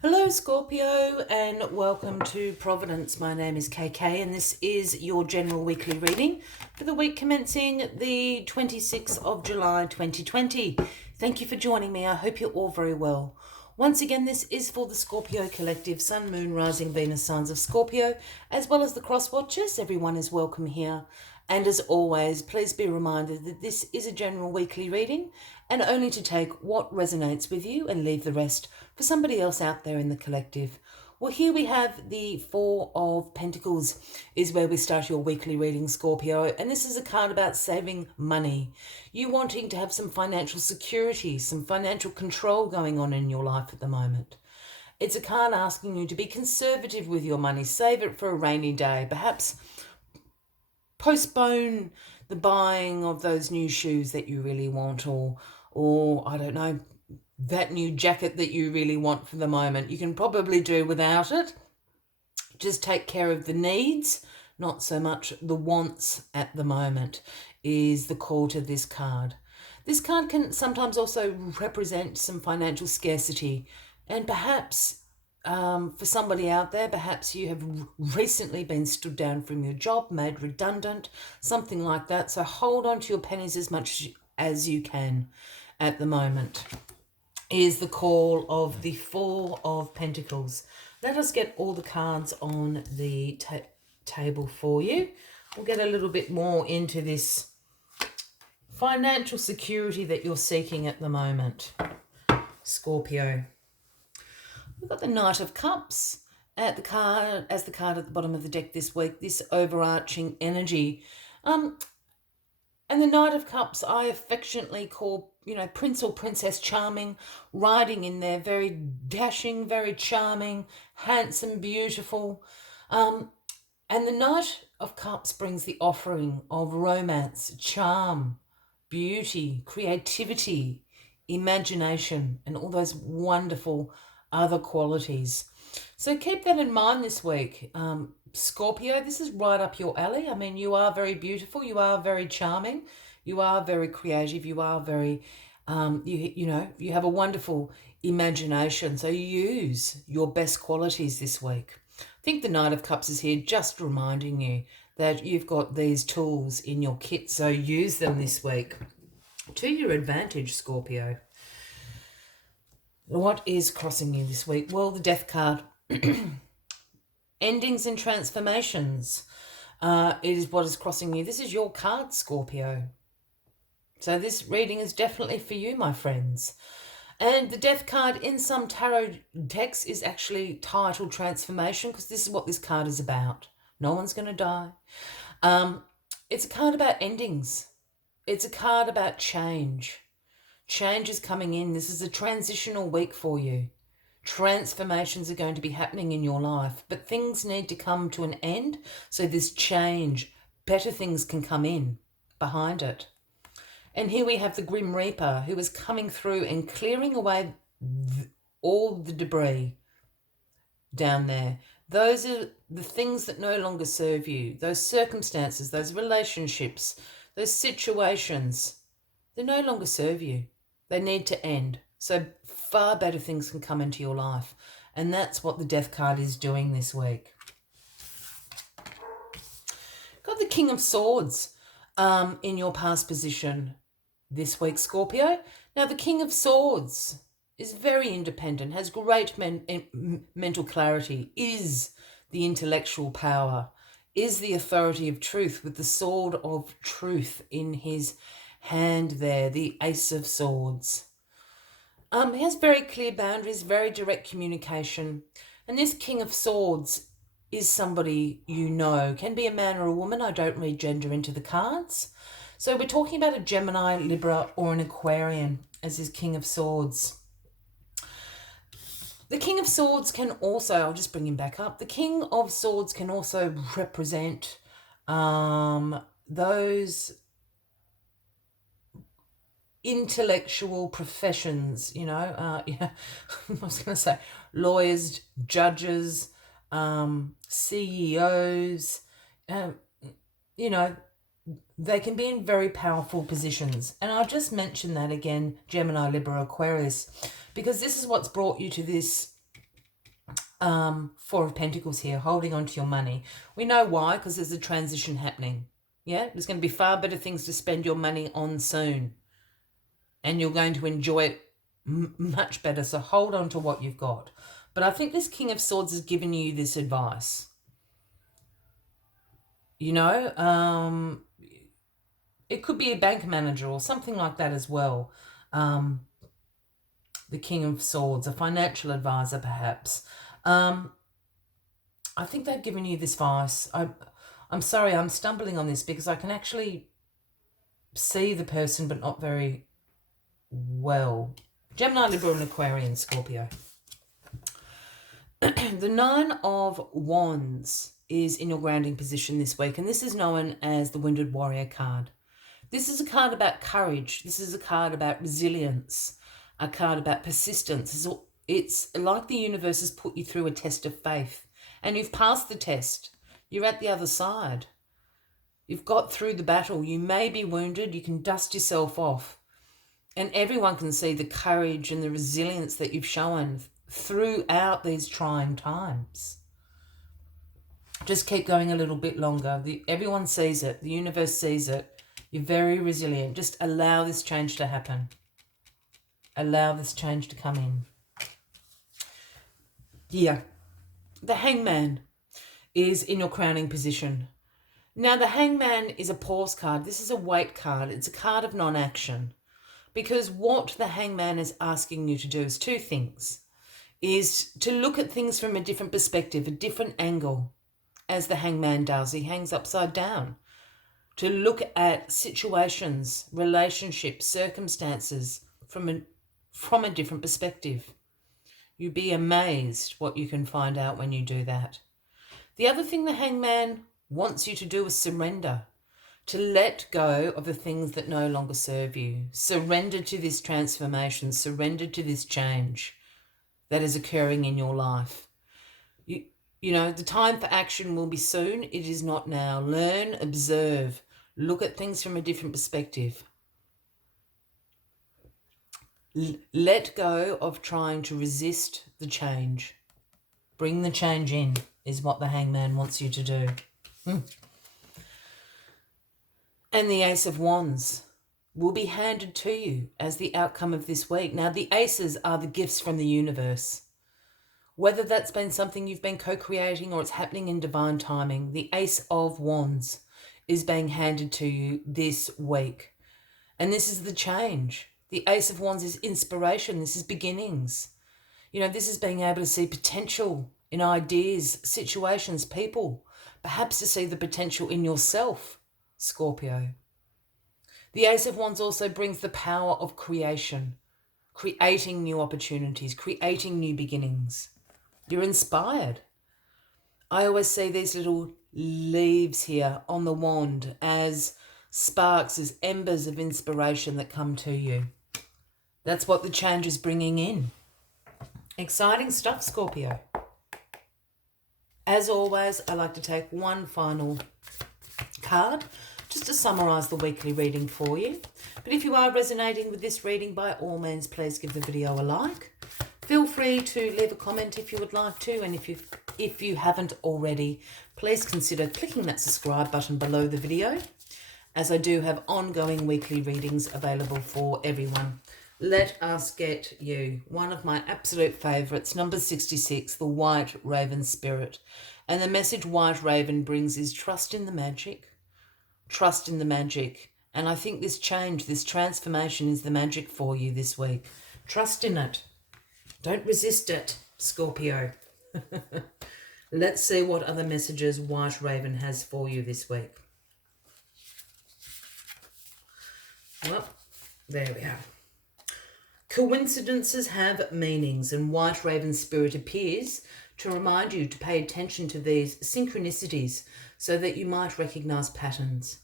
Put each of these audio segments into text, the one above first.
Hello, Scorpio, and welcome to Providence. My name is KK, and this is your general weekly reading for the week commencing the 26th of July 2020. Thank you for joining me. I hope you're all very well. Once again, this is for the Scorpio Collective, Sun, Moon, Rising, Venus signs of Scorpio, as well as the cross watchers. Everyone is welcome here. And as always, please be reminded that this is a general weekly reading and only to take what resonates with you and leave the rest for somebody else out there in the collective. Well, here we have the Four of Pentacles is where we start your weekly reading, Scorpio. And this is a card about saving money. You wanting to have some financial security, some financial control going on in your life at the moment. It's a card asking you to be conservative with your money. Save it for a rainy day. Perhaps postpone the buying of those new shoes that you really want, or I don't know, that new jacket that you really want for the moment. You can probably do without it. Just take care of the needs, not so much the wants at the moment, is the call to this card. This card can sometimes also represent some financial scarcity, and perhaps for somebody out there, perhaps you have recently been stood down from your job, made redundant, something like that. So hold on to your pennies as much as you can at the moment. Is the call of the Four of Pentacles. Let us get all the cards on the table for you. We'll get a little bit more into this financial security that you're seeking at the moment, Scorpio. We've got the Knight of Cups as the card at the bottom of the deck this week, this overarching energy. And the Knight of Cups I affectionately call, Prince or Princess Charming, riding in there, very dashing, very charming, handsome, beautiful. And the Knight of Cups brings the offering of romance, charm, beauty, creativity, imagination, and all those wonderful other qualities. So keep that in mind this week. Scorpio, this is right up your alley. I mean, you are very beautiful, you are very charming, you are very creative, you are very, you have a wonderful imagination. So use your best qualities this week. I think the Knight of Cups is here just reminding you that you've got these tools in your kit, so use them this week to your advantage, Scorpio. What is crossing you this week? Well, the Death card. Endings and transformations is what is crossing you. This is your card, Scorpio. So this reading is definitely for you, my friends. And the Death card in some tarot decks is actually titled Transformation, because this is what this card is about. No one's going to die. It's a card about endings. It's a card about change. Change is coming in. This is a transitional week for you. Transformations are going to be happening in your life, but things need to come to an end. So this change, better things can come in behind it. And here we have the Grim Reaper, who is coming through and clearing away all the debris down there. Those are the things that no longer serve you. Those circumstances, those relationships, those situations, they no longer serve you. They need to end. So far better things can come into your life. And that's what the Death card is doing this week. Got the King of Swords in your past position this week, Scorpio. Now, the King of Swords is very independent, has great mental clarity, is the intellectual power, is the authority of truth, with the sword of truth in his hand there, the Ace of Swords. He has very clear boundaries, very direct communication. And this King of Swords is somebody you know. Can be a man or a woman. I don't read gender into the cards. So we're talking about a Gemini, Libra, or an Aquarian as his King of Swords. The King of Swords can also, I'll just bring him back up. The King of Swords can also represent those intellectual professions, I was going to say lawyers, judges, CEOs, they can be in very powerful positions. And I'll just mention that again, Gemini, Libra, Aquarius, because this is what's brought you to this Four of Pentacles here, holding on to your money. We know why, because there's a transition happening. Yeah, there's going to be far better things to spend your money on soon. And you're going to enjoy it much better. So hold on to what you've got. But I think this King of Swords has given you this advice. You know, it could be a bank manager or something like that as well. The King of Swords, a financial advisor perhaps. I think they've given you this advice. I'm sorry, I'm stumbling on this because I can actually see the person but not very well. Gemini, Libra and Aquarian, Scorpio. The Nine of Wands is in your grounding position this week, and this is known as the Wounded Warrior card. This is a card about courage. This is a card about resilience, a card about persistence. It's like the universe has put you through a test of faith, and you've passed the test. You're at the other side. You've got through the battle. You may be wounded. You can dust yourself off. And everyone can see the courage and the resilience that you've shown throughout these trying times. Just keep going a little bit longer. Everyone sees it. The universe sees it. You're very resilient. Just allow this change to happen. Allow this change to come in. Yeah. The Hangman is in your crowning position. Now, the Hangman is a pause card. This is a wait card. It's a card of non-action. Because what the Hangman is asking you to do is two things. Is to look at things from a different perspective, a different angle, as the Hangman does. He hangs upside down. To look at situations, relationships, circumstances from a different perspective. You'd be amazed what you can find out when you do that. The other thing the Hangman wants you to do is surrender. To let go of the things that no longer serve you. Surrender to this transformation. Surrender to this change that is occurring in your life. You know, the time for action will be soon. It is not now. Learn, observe, look at things from a different perspective. Let go of trying to resist the change. Bring the change in is what the Hangman wants you to do. And the Ace of Wands will be handed to you as the outcome of this week. Now, the aces are the gifts from the universe. Whether that's been something you've been co-creating or it's happening in divine timing, the Ace of Wands is being handed to you this week. And this is the change. The Ace of Wands is inspiration. This is beginnings. You know, this is being able to see potential in ideas, situations, people. Perhaps to see the potential in yourself, Scorpio. The Ace of Wands also brings the power of creation, creating new opportunities, creating new beginnings. You're inspired. I always see these little leaves here on the wand as sparks, as embers of inspiration that come to you. That's what the change is bringing in. Exciting stuff, Scorpio. As always, I like to take one final card just to summarise the weekly reading for you. But if you are resonating with this reading, by all means, please give the video a like. Feel free to leave a comment if you would like to, and if you haven't already, please consider clicking that subscribe button below the video, as I do have ongoing weekly readings available for everyone. Let us get you one of my absolute favourites, number 66, the White Raven Spirit. And the message White Raven brings is trust in the magic. Trust in the magic. And I think this change, this transformation is the magic for you this week. Trust in it. Don't resist it, Scorpio. Let's see what other messages White Raven has for you this week. Well, there we are. Coincidences have meanings, and White Raven Spirit appears to remind you to pay attention to these synchronicities so that you might recognise patterns.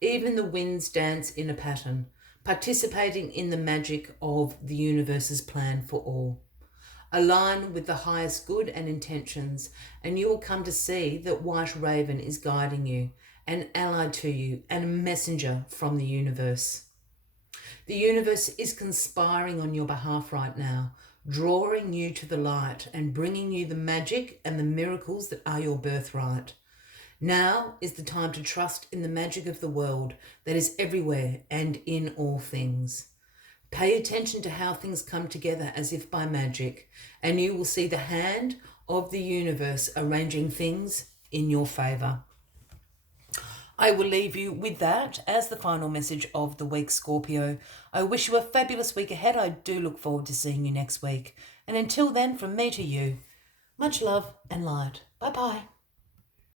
Even the winds dance in a pattern, participating in the magic of the universe's plan for all. Align with the highest good and intentions, and you will come to see that White Raven is guiding you, an ally to you, and a messenger from the universe. The universe is conspiring on your behalf right now, drawing you to the light and bringing you the magic and the miracles that are your birthright. Now is the time to trust in the magic of the world that is everywhere and in all things. Pay attention to how things come together as if by magic, and you will see the hand of the universe arranging things in your favour. I will leave you with that as the final message of the week, Scorpio. I wish you a fabulous week ahead. I do look forward to seeing you next week. And until then, from me to you, much love and light. Bye-bye.